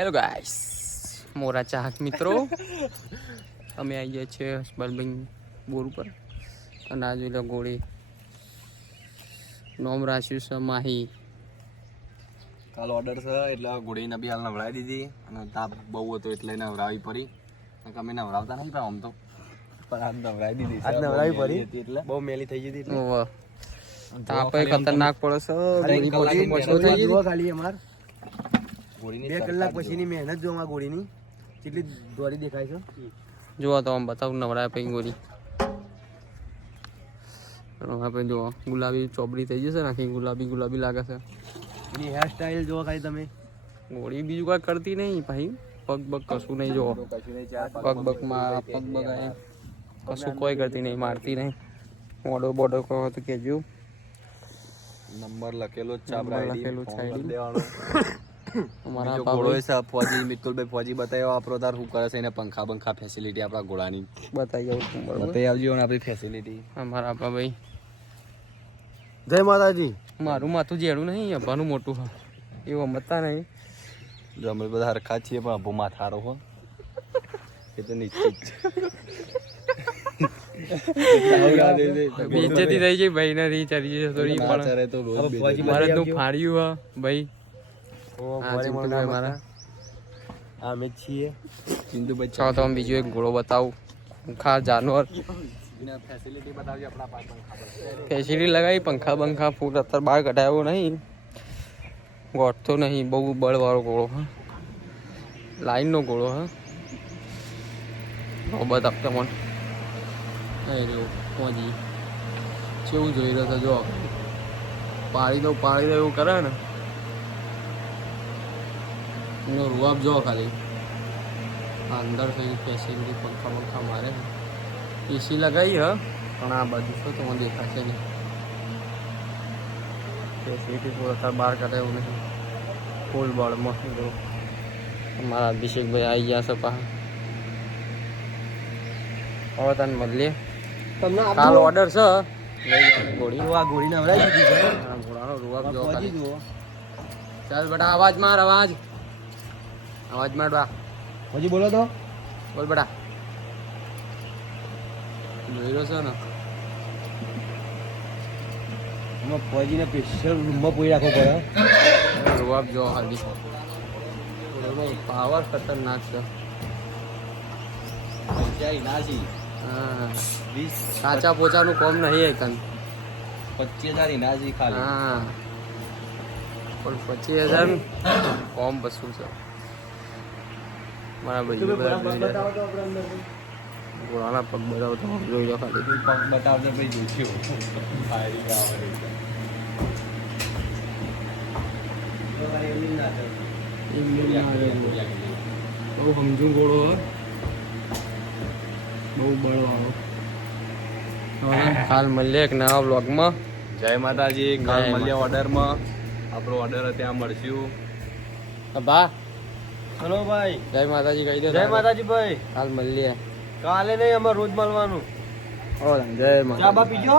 Hello guys, મોરા ચાહક મિત્રો, અમે આવી ગયા છીએ હસબલબેન બોર ઉપર અને આ જોઈ લો ગોળી નોમ રાખ્યું છે માહી. કાલ ઓર્ડર છે એટલે ગોળીને બી હાલ નવડાવી દીધી અને તાપ બહુ હતો એટલે નવડાવી પડી. અમે નવડાવતા નહીં પણ આમ તો પણ આજ નવડાવી દીધી. આજ નવડાવી પડી એટલે બહુ મેલી થઈ ગઈ હતી. તાપે ખતરનાક પડે છે. ખાલી અમાર ગોળીની 2 કલાક પછીની મહેનત જો અમાર ગોળીની કેટલી દોરી દેખાય છે. જોવા તો આમ બતાવું નવડાય પછી ગોળી આપણે જો ગુલાબી ચોપડી થઈ જશે નાખી ગુલાબી ગુલાબી લાગે છે. એની હેર સ્ટાઈલ જો ખાલી તમે. ગોળી બીજું કાંઈ કરતી નહીં ભાઈ, પગ બગ કશું નહીં. જો પગ બગમાં પગ બગાય કશું કોઈ કરતી નહીં, મારતી નહીં. ઓર્ડર બોર્ડર કહો તો કહેજો. નંબર લખેલો જ ચાપડા લખેલું છે દેવાનો. અમારા ઘોડો છે ફોજી મિતુલભાઈ ફોજી બતાવ્યો આપણો તાર શું કરે છે એને પંખા બંખા ફેસિલિટી આપણા ઘોડાની બતાવી આવું બતાવી આવજો ને આપણી ફેસિલિટી. અમારા ભાઈ જય માતાજી. મારું માથું જેડું નહીં, અભાનું મોટું હા એવું મતા નહીં. જો અમે બધા હરખા છીએ પણ અભો માથારો હો એ તો નિશ્ચિત બેચેતી થઈ ગઈ ભાઈ ને રી ચડી જશે થોડી પણ તો રોજ મારે તું ફાડ્યું હા ભાઈ. મારા અમે છીએ ચિંતુભાઈ. ચાલો તો બીજું એક ઘોડો બતાવું. ખા જાનવર ફેસિલિટી બતાવજો આપણા પાંચ પંખા ફેસિલિટી લગાવી પંખા બંખા ફૂલ અત્યારે બહાર કઢાયો નહીં, ગોઠતો નહીં. બહુ બળવાળો ઘોડો હા, લાઈનનો ઘોડો હા. નોબત આપતા મને પહોંચી કેવું જોઈ રહ્યો છે. જો પાડી દો એવું કરે ને એનો રૂઆબ જો ખાલી. અંદર થઈ ફેસિલિટી પંખા પંખા મારે એસી લગાવી હ પણ આ બાજુ શું તો મને દેખાશે નહીં. ફેસિલિટી પૂરા અત્યારે બહાર કાઢે એવું નહીં. ફૂલ બળમાં અમારા અભિષેકભાઈ આવી ગયા છે પાછા. હવે તને મળીએ. કાલ ઓર્ડર છે ગોળી. આ ગોળી નવડાવી દીધી છે. ઘોડાનો રૂઆબ જો ખાલી. ચાલ બેટા અવાજ માર, અવાજ માર બા. હજી બોલો તો બોલ બેટા. જોઈ રહ્યો છે ને એમાં ફોજીને સ્પેશિયલ રૂમમાં પૂરી રાખવો પડે. રૂઆબ જો ખાલી. પાવર ખતરનાક છે. હા કાચા પોચાનું કોમ નહીં એકન. 25,000 ઇનાજી ખાલી. હા પણ 25,000 કોમ બસું છે. મારા ભાઈ ઘોડાના પગ બતાવતો જોઈ લો ખાલી. પગ બતાવને ભાઈ જોઈશું બહુ સમજુ ઘોડો હોય, બહુ બળવાળો. કાલ મળીએ એક નવા બ્લોગમાં. જય માતાજી. કાલ જય મળીએ ઓર્ડરમાં. આપણો ઓર્ડર ત્યાં મળશું. બા હલો ભાઈ. જય માતાજી કહી દો. જય માતાજી ભાઈ. કાલ મળીએ. કાલે નહીં અમારે રોજ મળવાનું. જય માતા. ચા બા પીજો.